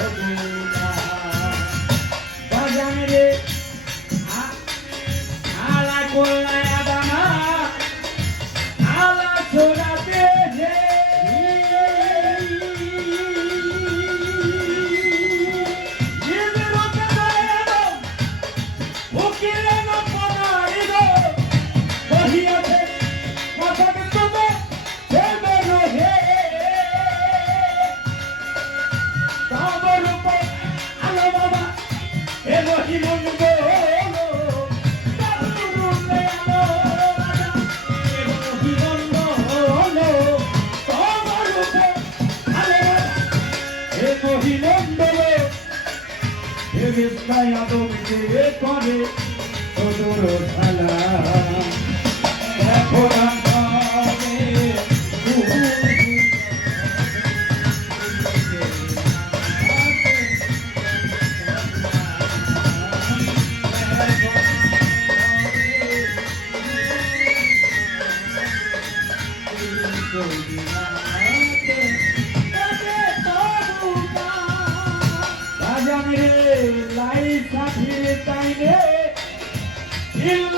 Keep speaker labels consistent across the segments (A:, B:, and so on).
A: love you. দয়া তুমি করে ছোট খেলা ಇಲ್ಲ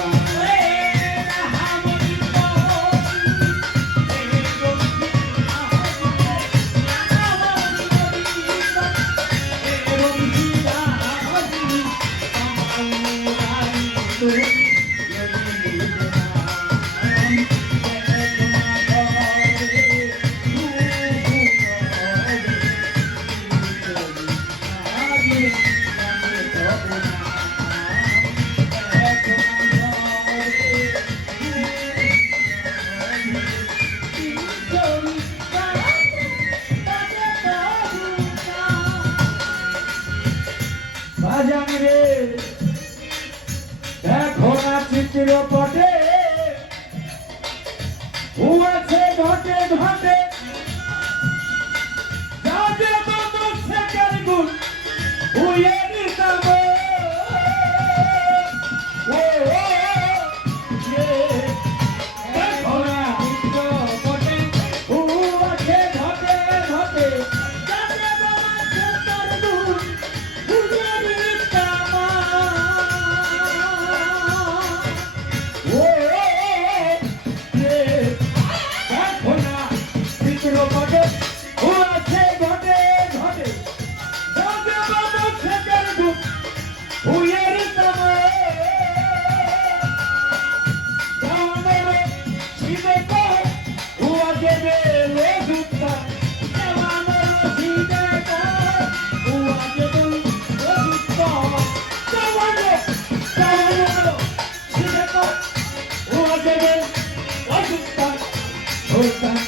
A: চিরপটে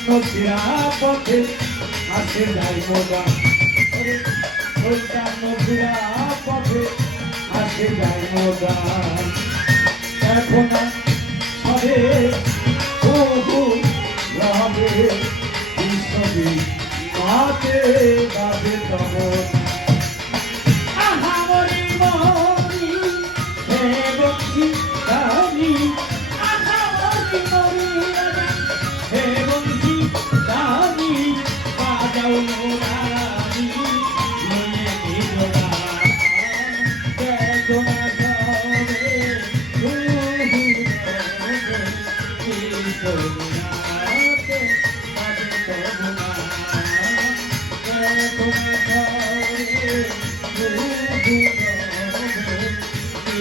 A: নদীরা পথে আসে যাই মোদা নদীরা পথে আসে যাই মোদা এখন সবে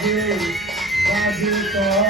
A: fazer, fazer toque.